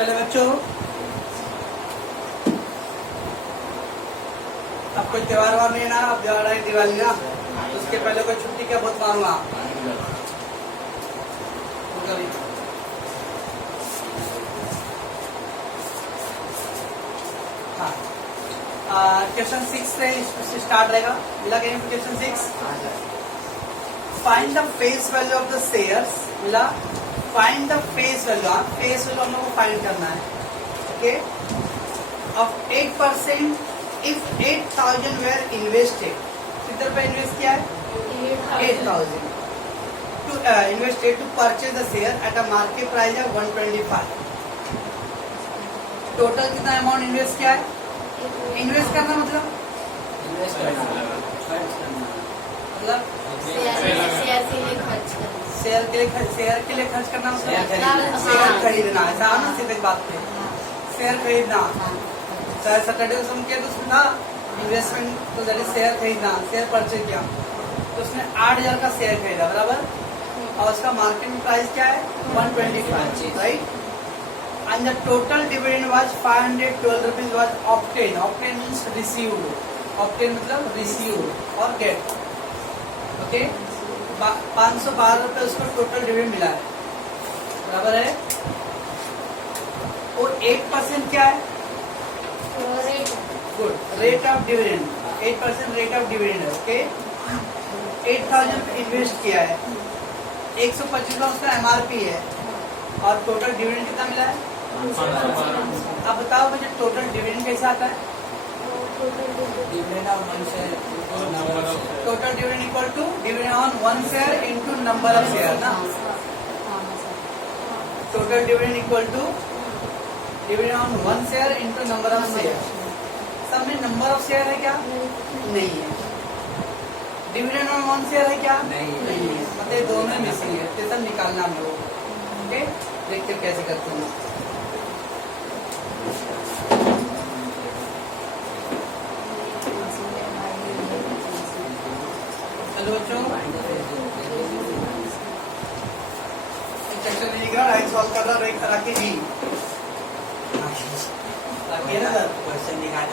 चले बच्चों, अब कोई त्योहार वार नहीं है ना, अब जा रहा है दिवाली ना, तो उसके पहले कोई छुट्टी क्या बहुत मारूंगा। हाँ, क्वेश्चन 6 से स्टार्ट रहेगा। मिला question 6, find the face value of the shares. मिला find the face value. Face value हम लोग को फाइंड करना है, okay, of 8% if 8,000 were invested. कितने रुपए इन्वेस्ट किया है? 8,000 to invested to purchase the share at a market price of 125। Total कितना अमाउंट इन्वेस्ट किया है? इन्वेस्ट करना मतलब शेयर के लिए खर्च करना, मतलब शेयर खरीदना। ऐसा ना, सीधे बात पे शेयर खरीदना। चाहे सैटरडे को सुन के तो सुना इन्वेस्टमेंट, तो दैट इज शेयर खरीदना, शेयर परचेज किया, तो उसने 8,000 का शेयर खरीदा, बराबर। और उसका मार्केट प्राइस क्या है? 125, right. And the total dividend was 512 rupees was obtain. Obtain means received. Obtain मतलब रिसीव्ड और गेट, ओके। 512 रुपए उसको टोटल डिविडेंड मिला है, बराबर है। और 8% क्या है? Good, rate of dividend. 8% rate of dividend है, ओके। 8,000 इन्वेस्ट किया है, 125 का उसका एमआरपी है, और टोटल डिविडेंड कितना मिला है? अब बताओ मुझे टोटल डिविडेंड कैसे आता है? Total dividend equal to dividend on 1 share into number of share ना। Total dividend equal to dividend on 1 share into number of share. सब में नंबर ऑफ शेयर है क्या? नहीं है। डिविडेंड ऑन 1 शेयर है क्या? नहीं है। मतलब दोनों मिसिंग है, तो सब निकालना हम लोग, ओके। देखते कैसे करते हैं। चलो बच्चों, सेक्शन नहीं राइट सॉल्व कर रहा, राइट करा के जी ताकि ना क्वेश्चन निकाल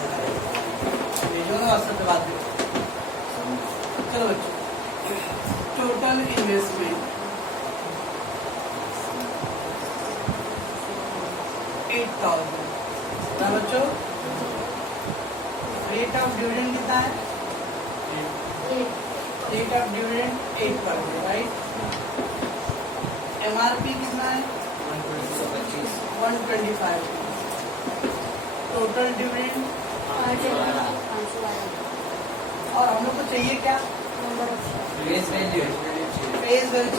भेजो ना व्हाट्सएप पे बात में। चलो बच्चों, टोटल इन्वेस्टमेंट 8,000 ना बच्चों। रेट ऑफ डिविडेंड कितना है? Rate of dividend 8%, right. MRP कितना है? 125। टोटल डिविडेंड, और हम लोग को चाहिए क्या? Face value. फेस वैल्यू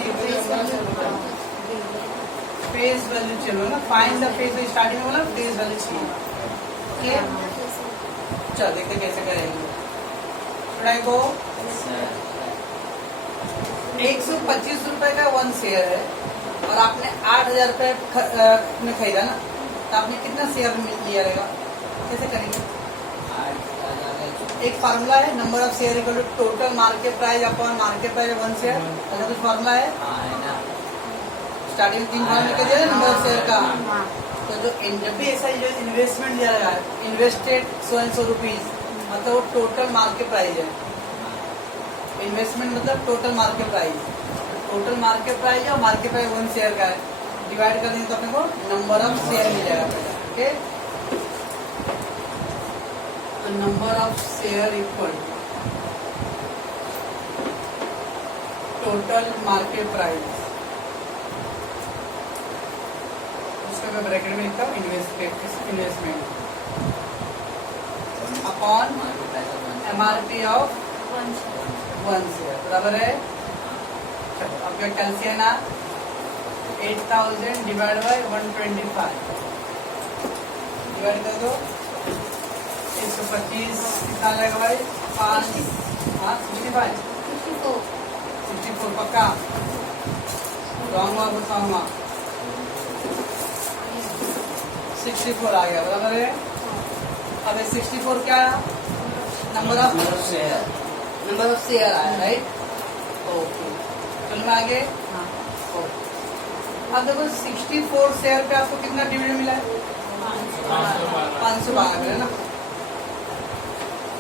चाहिए ना। Find the face value, starting में बोला फेस वैल्यू चाहिए, ओके। चल देखते कैसे करेंगे। पढ़ाई को 125 रुपए का 1 शेयर है, और आपने 8,000 रुपए में खरीदा ना, तो आपने कितना शेयर लिया रहेगा? कैसे करेंगे? एक फार्मूला है, number of share equal to total market price upon market price 1 share. ऐसा कुछ फार्मूला है? स्टार्टिंग 3 फार्मूला के दिया नंबर ऑफ शेयर का। तो जो जब भी ऐसा जो इन्वेस्टमेंट दिया रहेगा, invested so and so rupees, मतलब वो टोटल मार्केट प्राइस है। इन्वेस्टमेंट मतलब total market price. Total market price है और मार्केट प्राइस 1 शेयर का है, डिवाइड कर देंगे तो अपने को नंबर ऑफ शेयर मिल जाएगा, ओके। तो number of share equal total market price, उसका मैं ब्रैकेट में लिखता हूँ investment upon MRP of 1 share, बराबर है। अब क्या कैलसियम ना, 8,000 डिवाइड बाई 125, डिवाइड कर दो 125 कितना लगेगा भाई? 5, हाँ 65, 64 पक्का। बताऊंगा 64 आ गया, बराबर है। अब 64 क्या है? नंबर ऑफ शेयर आया, राइट। ओके, चलो आगे। अब देखो 64 शेयर पे आपको कितना डिविडेंड मिला है? 512 मिला ना।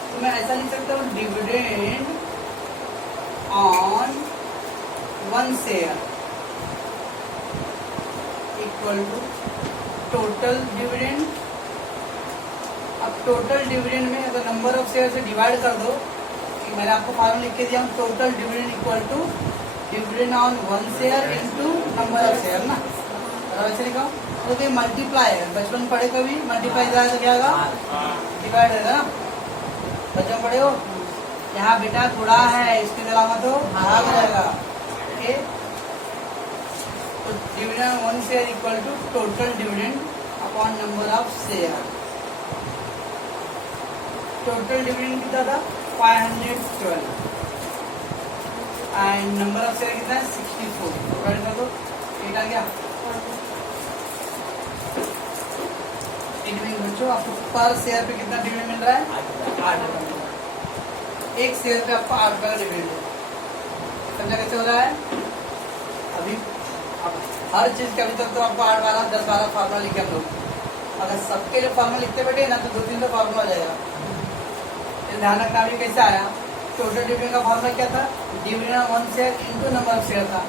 तो मैं ऐसा लिख सकता हूँ dividend on 1 share equal to total dividend. अब टोटल डिविडेंड में अगर नंबर ऑफ शेयर से डिवाइड कर दो, मैंने आपको फॉर्मूला लिख के दिया, total dividend equal to dividend on 1 share into number of share ना। ऐसे लिखा तो ये मल्टीप्लाई है, बचपन पढ़े कभी मल्टीप्लाई जाए तो क्या होगा? डिवाइड होगा ना। बचपन पढ़े हो? यहाँ बेटा थोड़ा है, इसके अलावा तो भाग हो जाएगा। ओके, तो dividend 1 share equal to total dividend upon number of share. Total dividend कितना था? 512 एंड नंबर ऑफ शेयर कितना है? 64। डिवाइड कर दो, 8 आ गया। डिविडेंड बच्चों आपको पर शेयर पे कितना डिविडेंड मिल रहा है? 8 रुपये मिल रहा है। एक शेयर पे आपको 8 रुपये का डिविडेंड है। समझा कैसे हो रहा है? अभी अब हर चीज के अभी तक तो आपको 8, 12, 10, 12 फार्मूला लिखे हम लोग। अगर सबके लिए फार्मूला लिखते बैठे ना तो 2-3 तो फार्मूला आ जाएगा। ध्यान रखना अभी कैसे आया। टोटल डिविडेंड का फॉर्मूला क्या था? Dividend on 1 share into number of share था।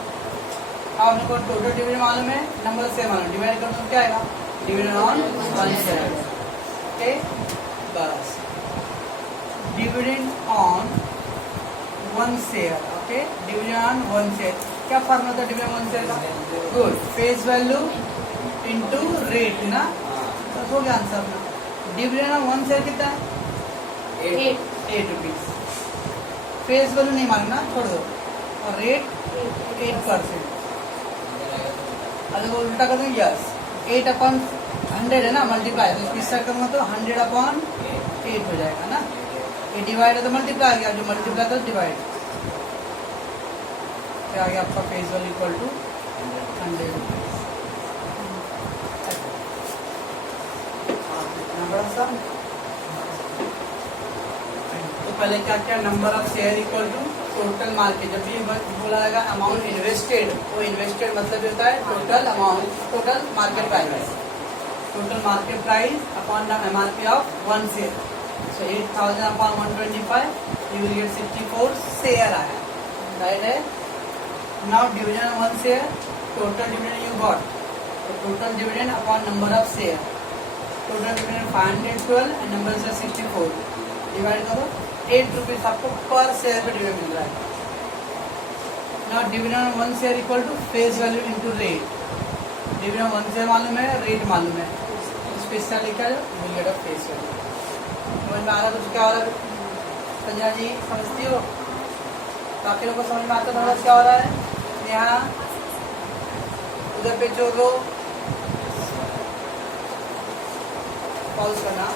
अब हमने को टोटल डिविडेंड मालूम है, नंबर ऑफ शेयर मालूम, डिवाइड कर दो क्या आएगा? Dividend on 1 share. ओके, बस dividend on 1 share. Okay, dividend on 1 share क्या फॉर्मूला था डिविडेंड ऑन 1 शेयर का? Good, face value into rate ना। तो हो गया आंसर अपना। डिविडेंड ऑन 1 शेयर कितना है? 8 रुपीज। फेस वैल्यू नहीं मांगना, छोड़ दो। और रेट 8%। अगर वो उल्टा कर देंगे, यस 8/100 है ना, मल्टीप्लाई, तो इसकी स्टार्ट करूँगा तो 100/8 हो जाएगा ना। ये डिवाइड है तो मल्टीप्लाई आ गया, जो मल्टीप्लाई तो डिवाइड। क्या आ गया आपका? Face value equal to 100 rupees. इतना बड़ा सा। पहले क्या क्या? Number of share equal to total market. जब भी बोला जाएगा अमाउंट इन्वेस्टेड, वो इन्वेस्टेड मतलब होता है total amount, total market price. Total market price upon the MRP of 1 share. So 8000 upon 125 you will get 64 share आया, राइट है। Now dividend on 1 share, total dividend you got, total dividend upon number of share. Total dividend 512 and number से 64। Divide करो, 8 rupees आपको पर share पे dividend मिल रहा है। Now dividend on 1 share equal to face value into rate. Dividend on 1 share मालूम है, रेट मालूम है, स्पेशल लिखा है गेट ऑफ फेस वैल्यू। समझ में आ रहा कुछ क्या हो रहा है? संजना जी समझती हो? बाकी लोगों को समझ में आता था क्या हो रहा है? यहाँ उधर पे जो लो पॉज करना।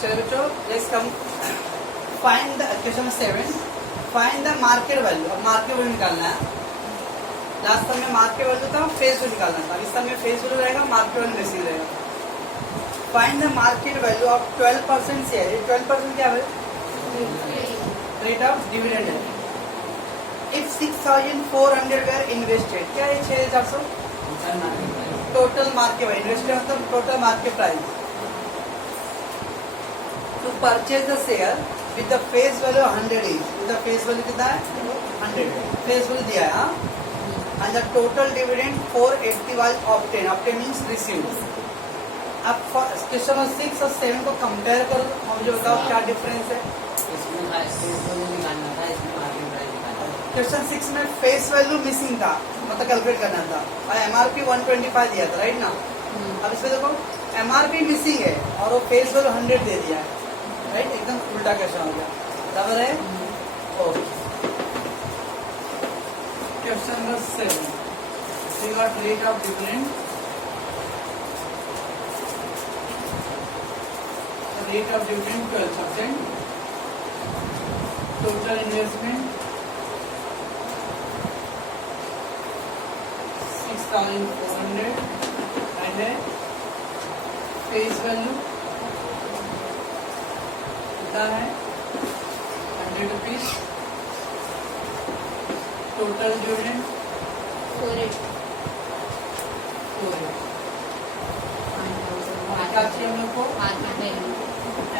चलो बच्चों, let's come find the question 7, find the market value. अब मार्केट वैल्यू निकालना है। लास्ट टाइम में मार्केट वैल्यू था, फेस वैल्यू निकालना था। इस टाइम में फेस वैल्यू रहेगा, मार्केट वैल्यू बेसिक रहेगा। Find the market value of 12% share. ये 12% क्या है? रेट ऑफ डिविडेंड है। इफ 6400 वेर इन्वेस्टेड, क्या है 6400? Total market value. इन्वेस्टेड मतलब total market price. To purchase the share with the face value 100 each. With the face value कितना है? 100. Face value दिया है, हाँ। And the total dividend 480 was obtained. Obtained means received. अब question 6 और 7 को compare करो, मुझे बताओ क्या डिफरेंस है? क्वेश्चन 6 में फेस वैल्यू मिसिंग था, मतलब कैलकुलेट करना था, और एमआरपी 125 दिया था, राइट ना। अब इसमें देखो एमआरपी मिसिंग है और वो फेस वैल्यू 100 दे दिया है, राइट। एकदम उल्टा क्वेश्चन हो गया, बराबर है। Okay, question number 7, we got rate of dividend, rate of dividend 12%, total investment 6400 and face value कितना है 100 रुपीज, टोटल डिविडेंड क्या चाहिए हम लोग को?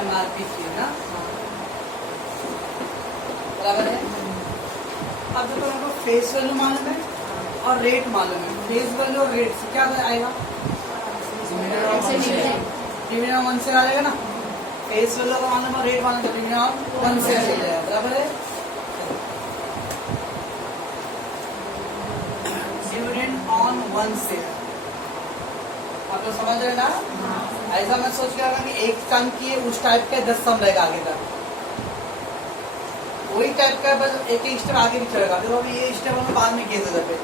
MRP चाहिए ना, बराबर है। अब देखो हमको फेस वैल्यू मालूम है और रेट मालूम है। फेस वैल्यू और रेट से क्या आएगा? डिवीजन ऑफ 1 से आ जाएगा ना। फेस वैल्यू का मालूम और रेट मालूम तो डिवीजन ऑफ 1 से आ जाएगा, बराबर है। डिविडेंड ऑन 1 शेयर, आप लोग समझ रहे ना? ऐसा मैं सोच रहा कि एक सम की उस टाइप का 10 सम रहेगा आगे तक, वही टाइप का, बस एक ही स्टेप आगे भी चलेगा। देखो अभी ये स्टेप हम बाद में किए थे पे,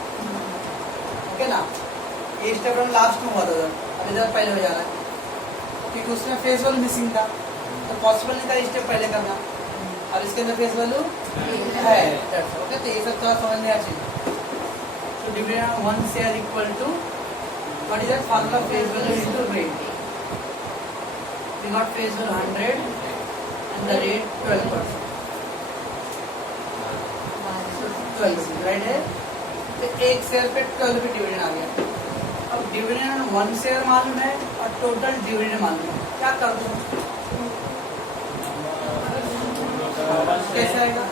ओके ना। ये स्टेप हम लास्ट में हुआ था, अभी इधर पहले हो जा रहा है क्योंकि उसमें फेस वैल्यू मिसिंग था, तो पॉसिबल नहीं था स्टेप पहले करना। अब इसके अंदर फेस वैल्यू है, ओके। तो ये सब थोड़ा समझने चाहिए। तो dividend on 1 share equal to what is that formula? Face value into rate. We got face value 100 and the rate 12%, 12 right है। तो एक शेयर पे 12 रुपये डिविडेंड आ गया। अब डिविडेंड 1 शेयर मालूम है और टोटल डिविडेंड मालूम है, क्या कर दूं? कैसे आएगा?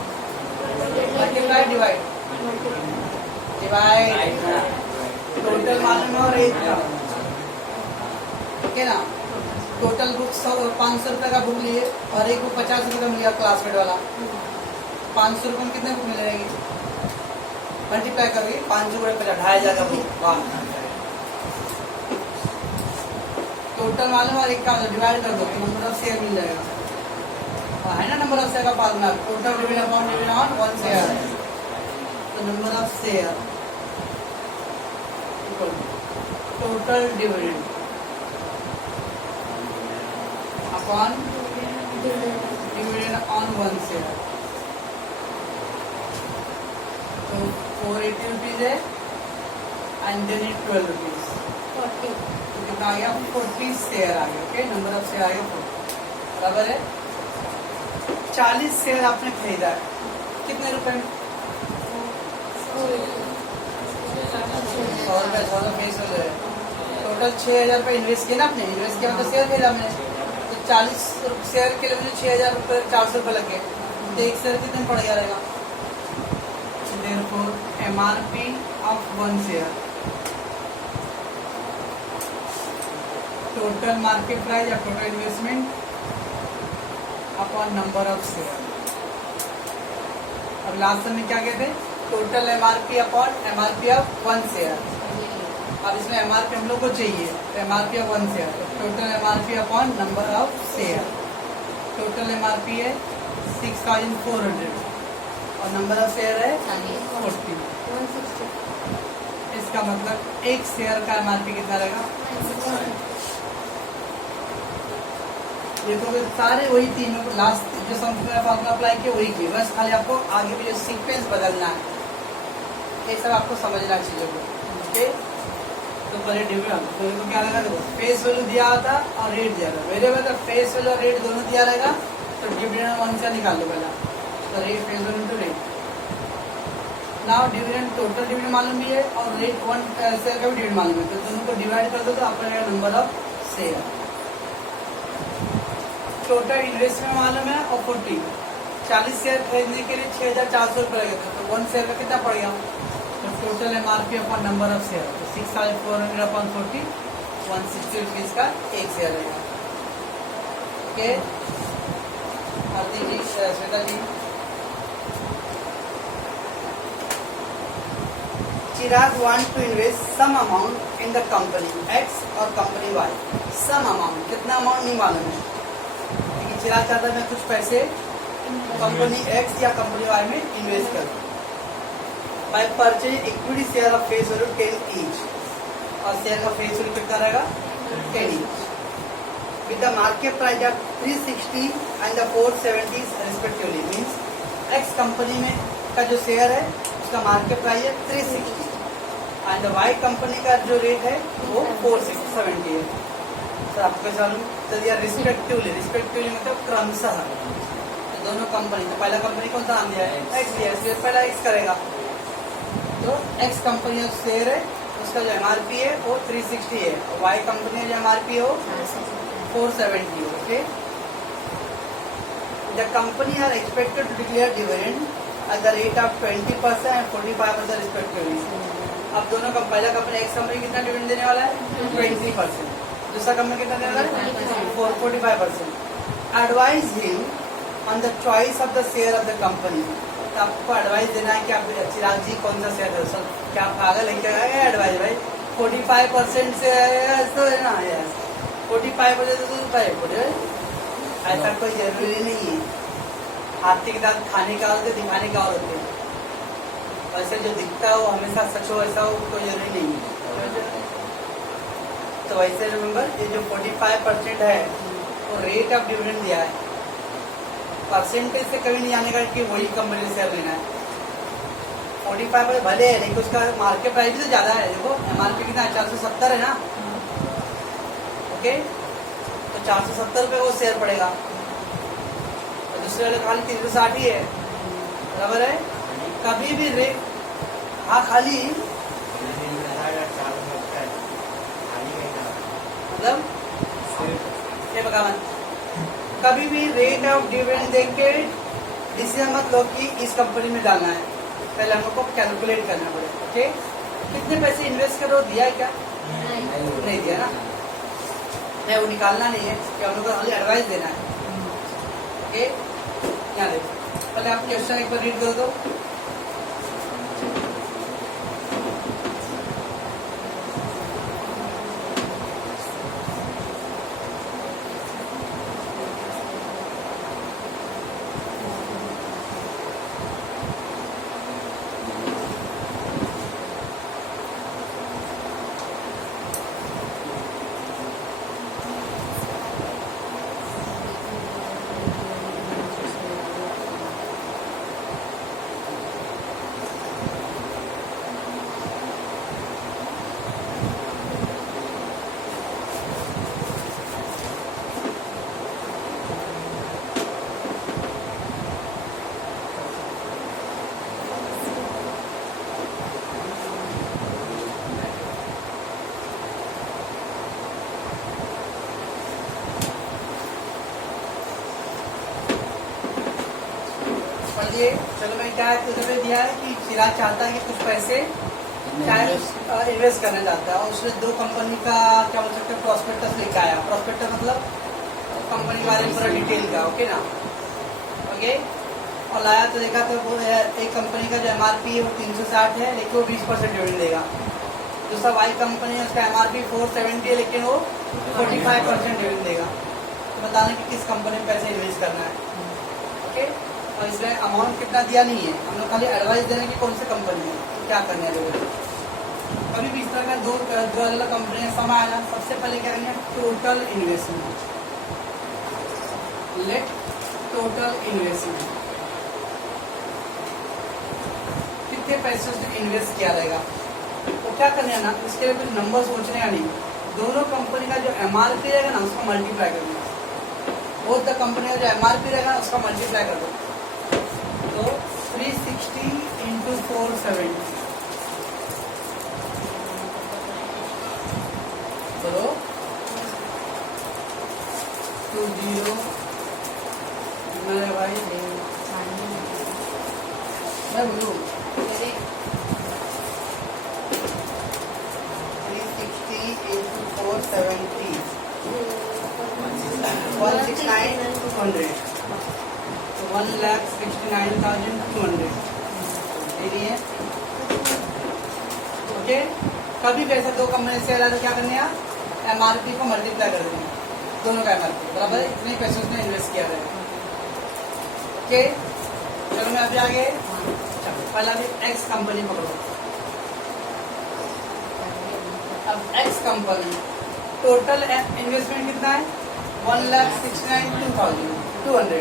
मल्टीप्लाई डिवाइड, डिवाइड टोटल मालूम है और रेट का, ओके ना। टोटल बुक 500 रुपये का बुक लिए और एक बुक 50 रुपये का मिला क्लासमेट वाला। 500 रुपये में कितने बुक मिलेगी? मल्टीप्लाई करोगे 500 गुणे 50, 2500 का बुक। वाह, टोटल मालूम और एक का डिवाइड कर दो तो नंबर ऑफ शेयर मिल जाएगा, है ना। नंबर ऑफ शेयर का formula total dividend upon dividend on 1 share. तो number of share equal total dividend upon dividend on 1 share. तो 480 रुपीज है एंड देन 12 रुपीज, तो कितना आ गया? 40 शेयर आ गया, ओके। नंबर ऑफ शेयर आ गया 40, बराबर है। 40 शेयर आपने खरीदा है, कितने रुपए में? 100 रुपये, 100 रुपये फेस वैल्यू है। टोटल 6000 रुपये इन्वेस्ट किया ना आपने, इन्वेस्ट किया मतलब शेयर खरीदा मैंने। तो 40 शेयर के लिए मुझे 6000 रुपये 400 रुपये लग गए, तो एक शेयर कितने पड़ गया रहेगा? Therefore, MRP of 1 share, total market price या total investment upon number of share। अब लास्ट में क्या कहते हैं? Total MRP upon MRP of 1 share। अब इसमें MRP हम लोग को चाहिए, तो MRP of 1 share, total MRP upon number of share. Total MRP है 6400 और नंबर ऑफ शेयर है 40। इसका मतलब एक शेयर का MRP कितना रहेगा? देखोगे सारे वही तीनों को लास्ट जो फॉर्मूला अप्लाई किया वही किए, बस खाली आपको आगे भी जो सीक्वेंस बदलना है, ये सब आपको समझना चाहिए, ओके। तो पहले डिविडेंड तो क्या रहेगा? देखो फेस वैल्यू दिया था और रेट दिया था, वेरिएबल फेस वैल्यू और रेट दोनों दिया रहेगा, तो डिविडेंड 1 से निकाल लो पहला, तो rate face value to rate. Now dividend total dividend मालूम भी है और रेट 1 शेयर का भी डिविडेंड मालूम है, तो दोनों को डिवाइड कर दो तो आपको रहेगा number of share. Total investment मालूम है और 40 शेयर खरीदने के लिए 6400 रुपये लगे थे, तो 1 शेयर का कितना पड़ गया? तो total MRP upon number of share, तो 6400 अपॉन 40, 160 रुपीज का एक शेयर रहेगा, okay. Aarti ji, Shweta ji. Chirag want to invest some amount in the company X और company Y। some amount, कितना अमाउंट नहीं मालूम है, लेकिन चिराग चाहता है मैं कुछ पैसे कंपनी X या कंपनी Y में इन्वेस्ट करूँ। By purchase equity share of face value 10 each, और शेयर का फेस वैल्यू कितना रहेगा? 10 each, with the market price of 360 and the 470 respectively. Means X company में का जो शेयर है उसका मार्केट प्राइस है 360 एंड वाई कंपनी का जो रेट है वो 470 है। सर आपको कैसा सर यार रिस्पेक्टिवली, रिस्पेक्टिवली मतलब क्रमशः, तो दोनों कंपनी, तो पहला कंपनी कौन सा नाम दिया है? एक्स दिया है, पहला एक्स करेगा, तो तो एक्स कंपनी का शेयर है, उसका जो MRP है वो 360 है, और वाई कंपनी का जो MRP है वो 470 है। Okay, the company are expected to declare dividend at the rate of 20% and 45% respectively. अब दोनों का पहला कंपनी एक्स कंपनी कितना डिविडेंड देने वाला है 20%, दूसरा कंपनी कितना देने वाला है 45%। Advise him on the choice of the share of the company. तो आपको एडवाइस देना है कि आप चिराग जी कौन सा शेयर है, क्या पागल है क्या एडवाइस भाई, 45% से तो है ना, 45% तो पाए, ऐसा कोई जरूरी नहीं है। हाथी के दांत खाने का होते दिखाने का होते हैं, वैसे जो दिखता है वो हमेशा सच हो ऐसा हो कोई जरूरी नहीं है। तो वैसे रिमेम्बर ये जो 45% है वो रेट ऑफ डिविडेंड दिया है, परसेंटेज से कभी नहीं आने का कि वही कंपनी शेयर लेना है। 45% भले है लेकिन उसका मार्केट प्राइस भी तो ज्यादा है। देखो MRP कितना है 470 है ना, ओके, तो 470 रुपये वो शेयर पड़ेगा, और दूसरे वाले खाली 360 ही है, बराबर है। कभी भी रेट, हाँ खाली मतलब ये बगावन, कभी भी रेट ऑफ डिविडेंड देख के डिसीजन मत लो कि इस कंपनी में डालना है, पहले हम लोग को कैलकुलेट करना पड़ेगा। ओके, कितने पैसे इन्वेस्ट करो, दिया है क्या, नहीं दिया ना, नहीं वो निकालना नहीं है कि हम लोग को खाली एडवाइस देना है। ओके, यहाँ देखो पहले आप क्वेश्चन एक बार रीड कर दो। चलो मैं क्या है तुझे दिया है कि चिराग चाहता है कि कुछ पैसे चाहे इन्वेस्ट करना चाहता है, और उसने दो कंपनी का क्या बोल सकते हैं प्रॉस्पेक्टस लेकर आया। प्रॉस्पेक्टस मतलब कंपनी के बारे में पूरा डिटेल का, ओके ना, ओके, और लाया तो देखा तो वो एक कंपनी का जो MRP है वो 360 है लेकिन वो 20% डिविडेंड देगा। दूसरा वाई कंपनी है उसका MRP 470 है लेकिन वो 45% डिविडेंड देगा। तो बताना कि किस कंपनी में पैसे इन्वेस्ट करना है। ओके, और इसमें अमाउंट कितना दिया नहीं है, हम लोग खाली एडवाइस देने की कौन सी कंपनी है तो क्या करना है लोगों को। कभी भी इस तरह का दो अलग कंपनी का समय आया, सबसे पहले क्या करेंगे total investment, let total investment कितने पैसे उसने इन्वेस्ट किया रहेगा। तो क्या करना है ना, इसके लिए कुछ नंबर सोचने का नहीं, दोनों कंपनी का जो MRP रहेगा ना उसका मल्टीप्लाई कर दो, बोथ द कंपनी का जो MRP रहेगा ना उसका मल्टीप्लाई कर दो। तो 360 इंटू 470 चलो 20 मेरे भाई मैं बोलूँ 360 इंटू 470 169,200 1,69,200 है। ओके, कभी भी ऐसा दो कंपनी से तो क्या करने हैं, MRP को मल्टीप्लाई कर देंगे, दोनों का MRP बराबर इतने पैसे उसने इन्वेस्ट किया है। ओके, चलो मैं अभी आगे पहला भी एक्स कंपनी पकड़ो। अब एक्स कंपनी टोटल इन्वेस्टमेंट कितना है 1,69,200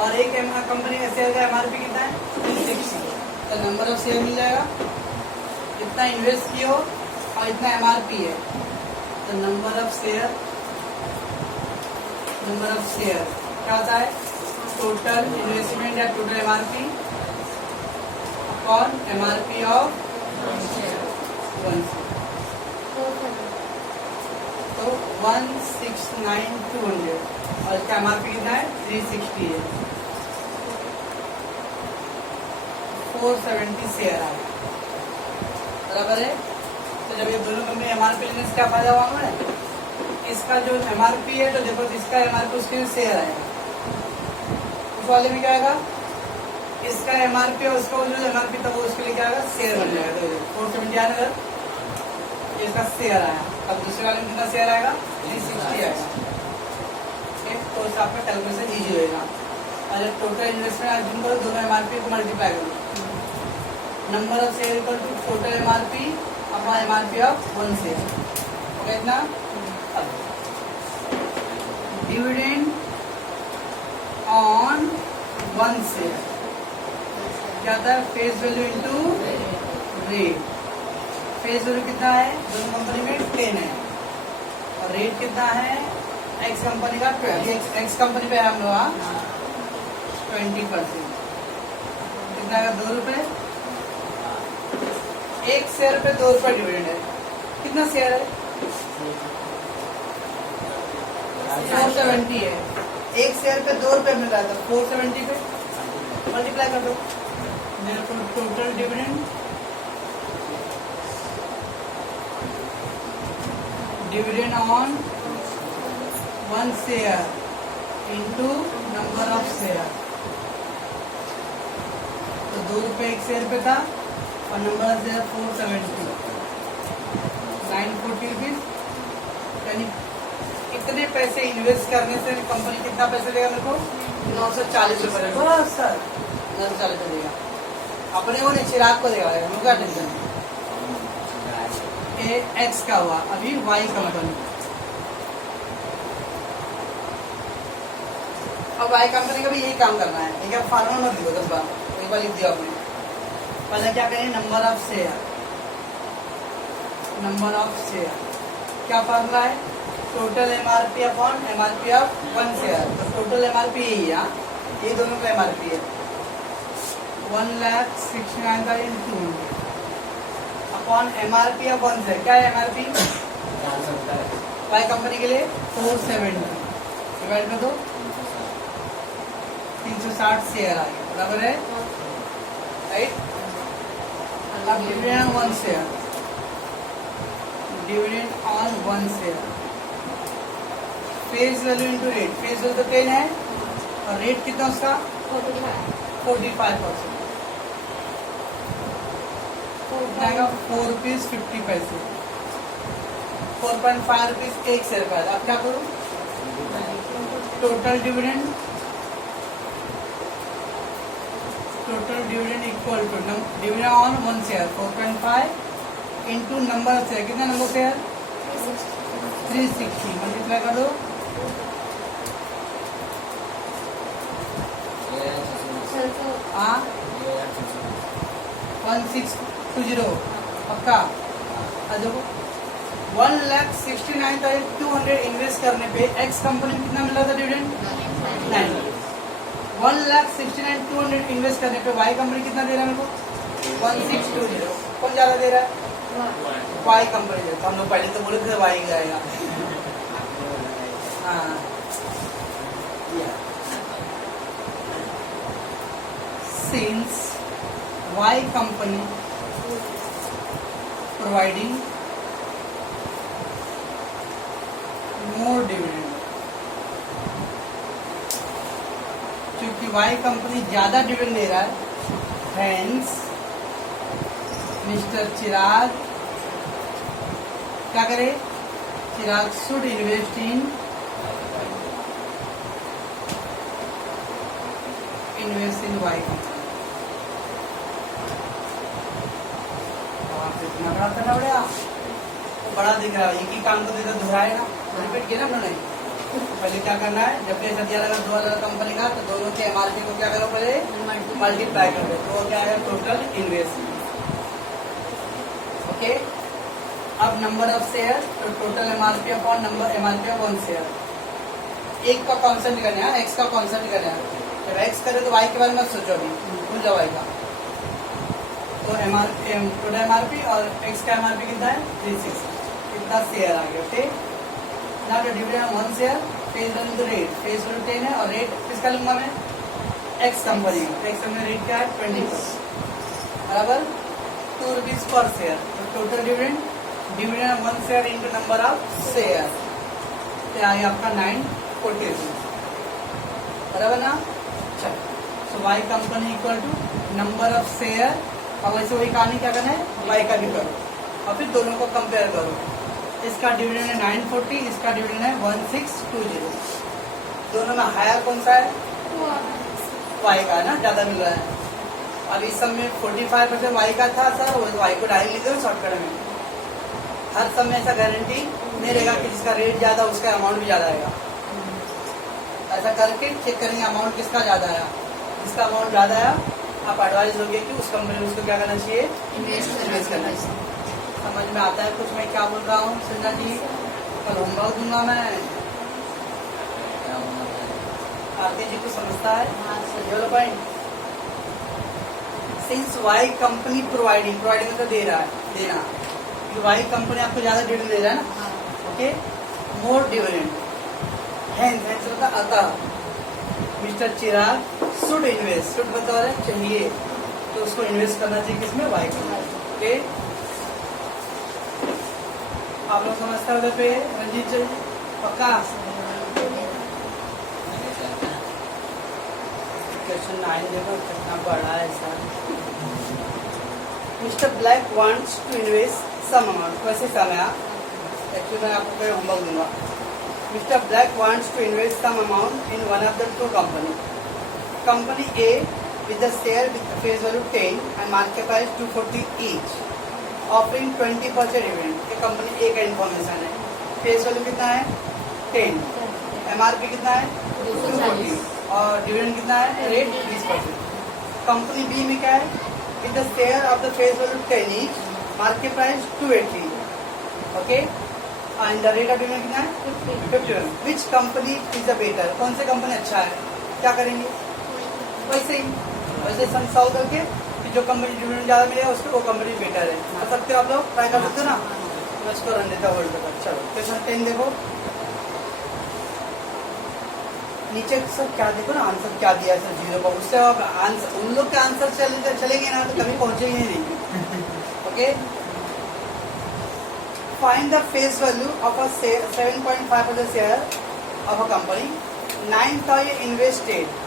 और एक कंपनी का शेयर का MRP कितना है 360, तो नंबर ऑफ शेयर मिल जाएगा, इतना इन्वेस्ट किए हो और इतना MRP है, तो नंबर ऑफ शेयर क्या होता है टोटल इन्वेस्टमेंट या total MRP upon MRP of 1 तो 169,200 और इसका MRP कितना है 360 है 470 शेयर आएगा बराबर है। तो जब ये दोनों कंपनी MRP लेने से क्या फायदा हुआ हमें, इसका जो MRP है तो देखो इसका MRP उसके शेयर आएगा, उस वाले में क्या आएगा इसका MRP और उसका जो MRP था वो उसके लिए क्या आएगा शेयर बन जाएगा। तो 470 आएगा इसका शेयर आया, अब दूसरे वाले में कितना शेयर आएगा 360 आएगा। ठीक, तो इस आपका कैलकुलेशन इजी होगा। और जब टोटल इन्वेस्टमेंट आज करो दोनों MRP को मल्टीप्लाई करो, number of share equal to total MRP upon MRP of 1 share हो गया इतना। डिविडेंड ऑन 1 शेयर क्या था face value into rate. Face value कितना है दोनों कंपनी में 10 है और रेट कितना है एक्स कंपनी का 12, एक्स कंपनी पे हम लोग 20%, कितना है 2 रुपए, एक शेयर पे 2 रुपए डिविडेंड है, कितना शेयर है 470 है, एक शेयर पे 2 रुपए मिल रहा था 470 पे मल्टीप्लाई कर दो, total dividend dividend on 1 share into number of share. तो 2 रुपए एक शेयर पे था और नंबर ऑफ शेयर 470, 940 रुपीज। यानी इतने पैसे इन्वेस्ट करने से कंपनी कितना पैसे देगा मेरे को 940 रुपए देगा सर, 940 देगा अपने को नहीं चिराग को देगा, हम क्या टेंशन है। एक्स का हुआ अभी वाई कंपनी, अब वाई कंपनी का भी यही काम करना है, ठीक है फार्मूला मत लिखो 10 बार, एक बार लिख दिया आपने। पहले क्या करेंगे number of share, number of share क्या फार्मूला है total MRP upon MRP of 1 share. तो टोटल MRP यही है, ये दोनों का MRP है 1,69,200 अपॉन MRP ऑफ 1 शेयर। क्या है MRP वाई कंपनी के लिए 470 डिवाइड कर दो 360 शेयर आ गया बराबर है राइट। अब dividend on 1 share, dividend on 1 share face value into rate, face value तो 10 है और रेट कितना उसका 45%, आएगा 4 रुपीज 50 पैसे, 4.5 रुपीज एक शेयर का। अब क्या करूँ total dividend equal to dividend on 1 share 4.5 into number of share, कितना नंबर शेयर 360 मल्टीप्लाई कर दो हाँ 1620 पक्का। देखो 1,69,200 इन्वेस्ट करने पे एक्स कंपनी में कितना मिल रहा था डिविडेंड 9। 1,69,200 इन्वेस्ट करने पे वाई कंपनी कितना दे रहा है मेरे को 1620। कौन ज्यादा दे रहा है वाई कंपनी दे। हम लोग पहले तो बोले थे वाई जाएगा हाँ। Since Y company providing more dividend, क्योंकि Y कंपनी ज्यादा डिविडेंड दे रहा है hence मिस्टर चिराग क्या करे Chirag should invest in Y company. इतना बड़ा करना पड़ेगा तो बड़ा दिख रहा है, एक ही काम को देकर दोहराएगा रिपीट किया ना उन्होंने। पहले क्या करना है जब ऐसा दिया लगा 2 अलग कंपनी का तो दोनों के MRP को क्या करो पहले मल्टीप्लाई कर दो तो क्या है टोटल इन्वेस्टमेंट। ओके अब नंबर ऑफ शेयर तो total MRP upon number MRP of 1 share. एक का कॉन्सेंट करना है एक्स का कॉन्सेंट करना है, जब एक्स करे तो वाई के बारे में सोचो अभी भूल जाओ वाई का। तो तो टोटल MRP और एक्स का MRP कितना है 360, कितना शेयर आ गया। Okay, now the dividend 1 share, face value तो रेट, फेस वैल्यू 10 है और रेट किसका लूंगा मैं, एक्स कंपनी का। एक्स कंपनी रेट क्या है 20 बराबर 2 रुपीज पर शेयर। तो total dividend 1 share into number of share, तो आगे आपका 940 बराबर ना। चलो, सो Y company equal to number of share, और वैसे वही कहानी क्या करना है, वाई का भी करो और फिर दोनों को कंपेयर करो। इसका डिविडेंड है 940, इसका डिविडेंड है 1620। दोनों में हायर कौन सा है, वाई का है ना, ज्यादा मिल रहा है। अब इस सब में 45% वाई का था सर, वो वाई को डायरेक्ट लिख दो शॉर्टकट में। हर सब में ऐसा गारंटी नहीं रहेगा कि जिसका रेट ज्यादा उसका अमाउंट भी ज्यादा आएगा। ऐसा करके चेक करेंगे अमाउंट किसका ज्यादा आया। जिसका अमाउंट ज्यादा आया आप एडवाइस होंगे कि उस कंपनी में उसको क्या करना चाहिए, इन्वेस्ट करना चाहिए। समझ में आता है कुछ मैं क्या बोल रहा हूँ संजना जी? कल होमवर्क दूंगा मैं, आरती जी को समझता है बोलो point. Since Y company providing तो दे रहा है, देना कि वाई कंपनी आपको ज्यादा डिविडेंड दे रहा है ना, ओके, मोर डिविडेंड हैंस अतः mister Chirag should invest, should बता रहे चाहिए, तो उसको इन्वेस्ट करना चाहिए किसमें, वाई में। ओके, आप लोग समझते हो पे रंजीत जी पक्का? क्वेश्चन 9 देखो कितना बड़ा है sir. Mister Black wants to invest some amount, वैसे समय एक्चुअली मैं आपको कोई होमवर्क दूंगा। Mister Black wants to invest some amount in one of the two company a with the share with the face value 10 and market price 240 each, offering 20% dividend। ये company ए का information है। Face value कितना है 10, MRP कितना है 240 और dividend कितना है, रेट 20%। कंपनी बी में क्या है, with the share of the face value 10 each, market price 280, okay, and the rate of dividend कितना है 51। Which company is the better, कौन से कंपनी अच्छा है, क्या करेंगे वैसे ही सॉल्व करके कि जो कंपनी डिविडेंड ज्यादा मिलेगा उसको वो कंपनी बेटर है। कर सकते हो आप लोग, ट्राई कर सकते हो ना। मैं इसको रन देता वर्ल्ड तक। चलो क्वेश्चन 10 देखो, नीचे सब क्या देखो ना, आंसर क्या दिया है सर 0 का, उससे आप आंसर उन लोग के आंसर चलेंगे ना तो कभी पहुंचेंगे नहीं। Okay, find the face value of a 7.5% share of a company, 9 था ये invested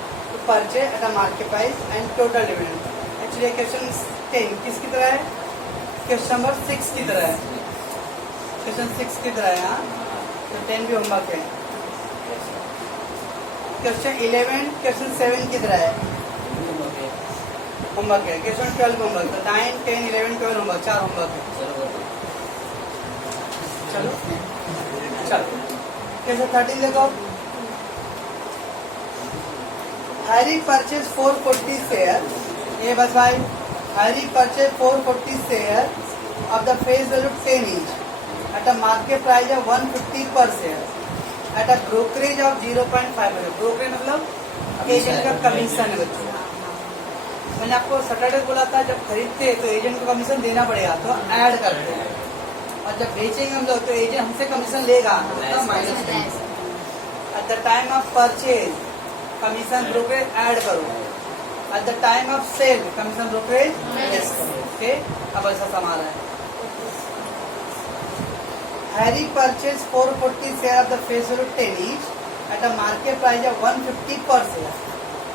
purchase eight a market price and total dividend. Actually question 10 किसकी तरह है, क्वेश्चन नंबर 6 की तरह है, क्वेश्चन 6 की तरह है। यहाँ तो 10 भी होमवर्क है। क्वेश्चन 11 क्वेश्चन 7 की तरह है, होमवर्क है। क्वेश्चन 12 होमवर्क, तो 9, 10, 11, 12 होमवर्क, 4 होमवर्क है। चलो क्वेश्चन 13 देखो, हैरी परचेज 440 शेयर, ये बस भाई, Harry purchase 440 share of the face value 10 each at a market price of 150 per share at a brokerage of 0.5। Brokerage मतलब एजेंट का कमीशन है बच्चों। मैंने आपको सैटरडे बोला था जब खरीदते तो एजेंट को कमीशन देना पड़ेगा, तो ऐड करते हैं, और जब बेचेंगे हम लोग तो एजेंट हमसे कमीशन लेगा, तो minus at the time of purchase commission brokerage add करो, at the time of sale commission brokerage less करो। ओके, अब ऐसा समा रहा है। Harry purchase 440 share of the face value 10 each at a market price of 150 per share.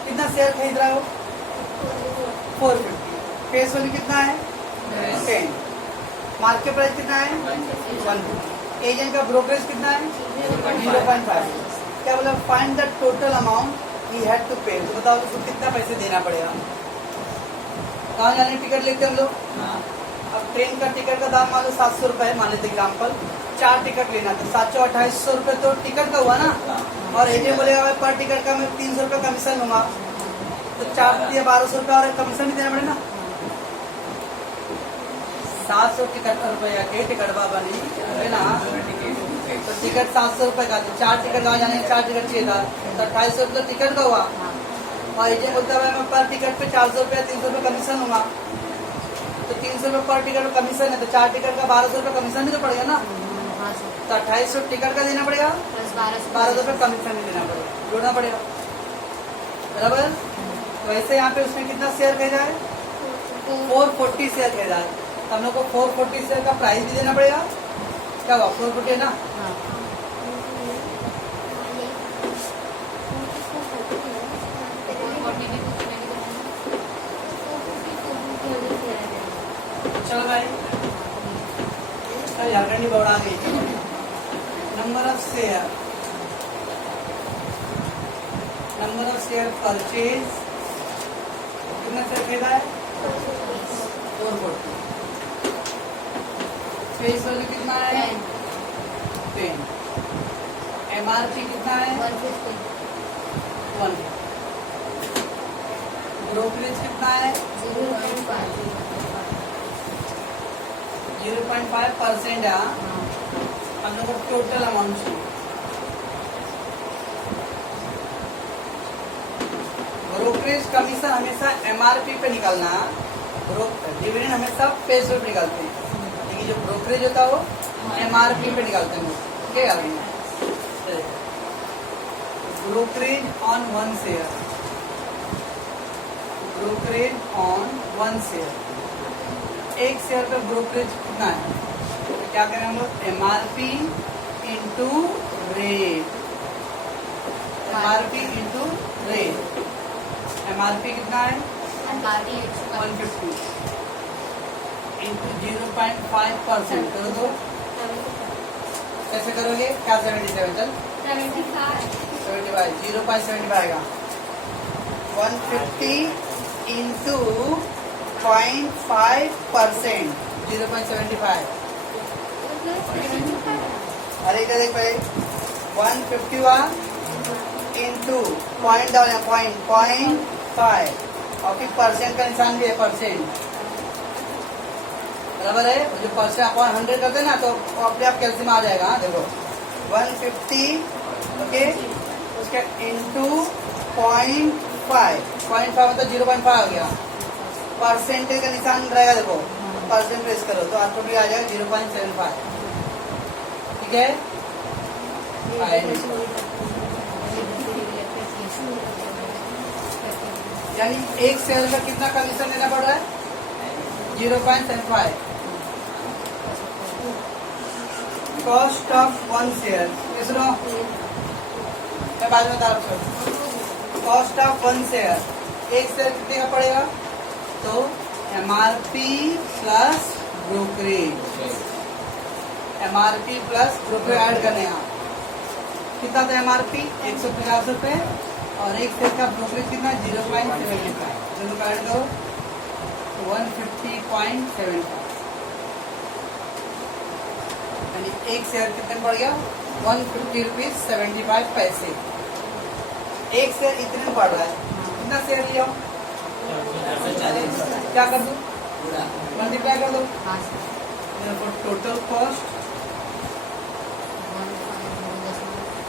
कितना share खरीद रहा हो, 450। फेस वैल्यू कितना है 10, मार्केट प्राइस कितना है 150, एजेंट का ब्रोकरेज कितना है 0.5। क्या बोला, find the total amount he had to pay. तो बताओ उसको कितना पैसे देना पड़ेगा। कहाँ जाने टिकट लेते हम लोग, अब ट्रेन का टिकट का दाम मान लो 700 रुपए, मान लेते एग्जाम्पल, 4 टिकट लेना तो 728 रुपए तो टिकट का हुआ ना, और एजेंट बोलेगा भाई पर टिकट का मैं 300 रुपए कमीशन लूंगा, तो 4 या 1200 रुपए और कमीशन भी देना पड़ेगा। 700 टिकट रुपया के टिकट बनी है ना, तो टिकट 700 रुपए का, तो 4 टिकट कहाँ जाने, 4 टिकट चाहिए था, तो 2800 रुपये टिकट का हुआ, और एजेंट बोलता है मैं पर टिकट पे 400 रुपया 300 रुपये कमीशन लूंगा। तो 300 रुपये पर टिकट कमीशन है, तो 4 टिकट का 1200 रुपये कमीशन भी तो पड़ेगा ना। तो 2800 टिकट का देना पड़ेगा, 1200 रुपये कमीशन भी देना पड़ेगा, जोड़ना पड़ेगा, बराबर। तो ऐसे यहाँ पे उसने कितना शेयर खरीदा है, 440 शेयर खरीदा है। तो हम लोग को 440 शेयर का प्राइस भी देना पड़ेगा। क्या हुआ, 440 है ना। चलो भाई, झारखंडी बोर्ड आ गई। नंबर ऑफ शेयर परचेज कितना शेयर खरीदा है, 440। फेस वैल्यू कितना है, 10। MRP कितना है, 1। ब्रोकरेज कितना है, 0.5% है। हम लोग को टोटल अमाउंट चाहिए। ब्रोकरेज कमीशन हमेशा MRP पे निकालना है, डिविडेंड हमेशा फेस वैल्यू पे निकालते हैं, लेकिन जो ब्रोकरेज होता है वो MRP पे निकालते हैं। क्या करेंगे, brokerage on 1 share, brokerage on 1 share, 1 share का ब्रोकरेज कितना है, तो क्या करें हम लोग, MRP into rate, MRP into rate. MRP कितना है, 150 इंटू 0.5% करो तो कैसे करोगे, क्या 77, चल 75, 0.75 आएगा। 150 इंटू 0.5%, 0.75। अरे इधर देख पहले, 151 इंटू पॉइंट डाल, 0.5 और फिर परसेंट का निशान भी है, परसेंट, बराबर है। जो परसेंट अपॉन 100 करते हैं ना, तो अपने आप कैल्सियम आ जाएगा। देखो 150, ओके, उसके इंटू 0.5 मतलब 0.5 आ गया। परसेंटेज का निशान रहेगा, देखो परसेंट प्रेस करो तो आपको भी आ जाएगा 0.75, ठीक है। यानी 1 शेयर का कितना कमीशन देना पड़ रहा है, 0.75। कॉस्ट ऑफ 1 शेयर, सुनो मैं बाद में बता रहा हूँ। कॉस्ट ऑफ 1 शेयर, 1 शेयर कितने का पड़ेगा, तो MRP plus brokerage, MRP plus brokerage add करने हैं। कितना था MRP, 150 रुपये, और 1 शेयर का ब्रोकरेज कितना, 0.75, दोनों का ऐड करो 150.75, यानी 1 शेयर कितने पड़ गया, 150 रुपीज 75 पैसे। 1 शेयर इतने में पड़ रहा है, कितना शेयर लिया, क्या कर दो, मल्टीप्लाई कर दो। Total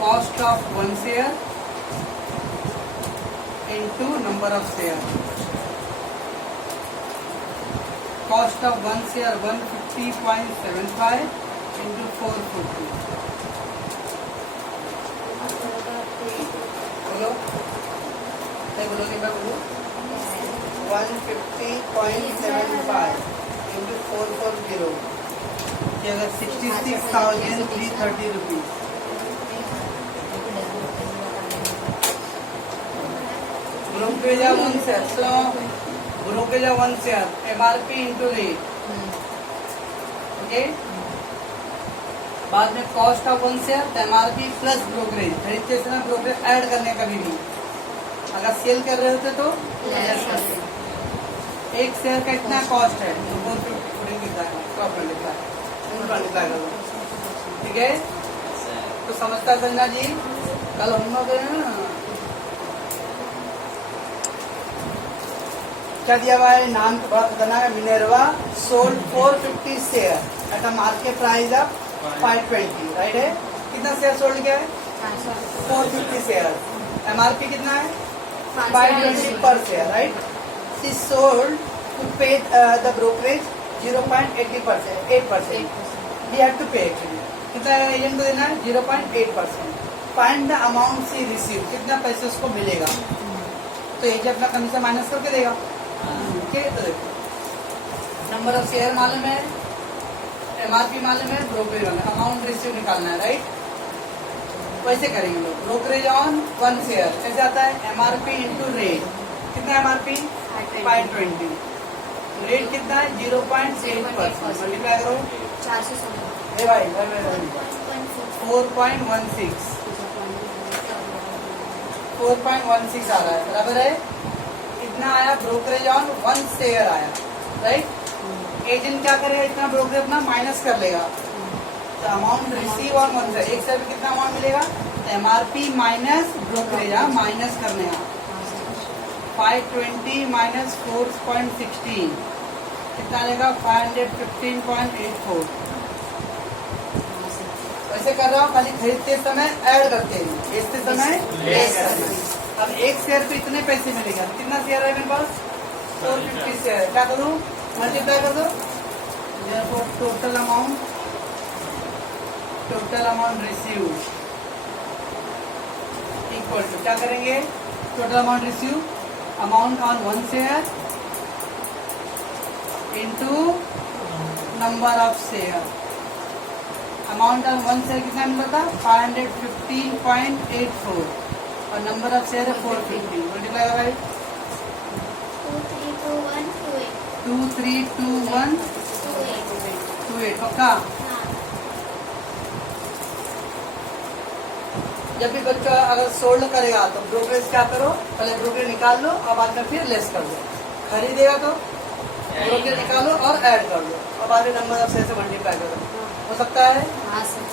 cost of 1 share into number of share. Cost of 1 share 150.75 into 440। बोलो, बोलोगे, मैं बोलूँ, 150.75 इंटू 440, ये अगर 66,330 रुपीज। ब्रोकरेज 1 शेयर, सुनो, brokerage 1 share MRP into rate, okay. बाद में cost of 1 share MRP plus brokerage, खरीदते समय ब्रोकरेज ऐड करने कभी भी, अगर सेल कर रहे होते तो 1 शेयर का इतना कॉस्ट है, तो 450 लिखता है, ठीक है। तो समझता संजना जी, कल हम लोग ना क्या दिया हुआ है, नाम बड़ा खतरनाक है, Minerva sold 450 share at a market price of 520, right है। कितना शेयर सोल्ड किया है, 450 शेयर। MRP कितना है, 520 पर share, right. She sold to pay the brokerage 0.80%, 8%. We have to pay actually. कितना एजेंट को देना है? 0.8%. Find the amount she receive. कितना पैसे उसको मिलेगा? तो एजेंट अपना कमीशन माइनस करके देगा. ठीक है, तो देखो नंबर ऑफ शेयर मालूम है, MRP मालूम है, ब्रोकरेज मालूम है, अमाउंट रिसीव निकालना है, राइट? वैसे करेंगे लोग. ब्रोकरेज ऑन 1 शेयर कैसे आता है? MRP into rate. कितना MRP? 520. रेट कितना है? 0.8%. मल्टीप्लाई करो. 416. ए भाई 4.16. 4.16 आ रहा है, बराबर है. इतना आया ब्रोकरेज ऑन 1 शेयर आया, राइट? एजेंट क्या करेगा? इतना ब्रोकरेज अपना माइनस कर लेगा. तो अमाउंट रिसीव ऑन 1 शेयर, एक शेयर पे कितना अमाउंट मिलेगा? MRP माइनस ब्रोकरेज, माइनस करने का. 520 माइनस 4.16 कितना आएगा? 515.84. वैसे कर रहा हूँ, खाली खरीदते समय ऐड करते हैं, बेचते समय लेस करते हैं. अब एक शेयर पे इतने पैसे मिलेगा. कितना शेयर है मेरे पास? 450 शेयर. क्या करूँ? मल्टीप्लाई कर दो. Total amount receive equal to क्या करेंगे? Total amount receive, amount on 1 share into number of share. Amount on 1 share कितना मिला था? 515.84 और नंबर ऑफ शेयर है 450. मल्टीप्लाई करा भाई. 232128 पक्का. जब भी बच्चा अगर सोल्ड करेगा तो ब्रोकरेज क्या करो? पहले ब्रोकरेज निकाल लो और बाद में फिर लेस कर दो. खरीदेगा तो ब्रोकरेज निकालो और ऐड कर दो और बाद में नंबर ऑफ शेयर से मल्टीप्लाई करो. हो सकता है? हाँ सर.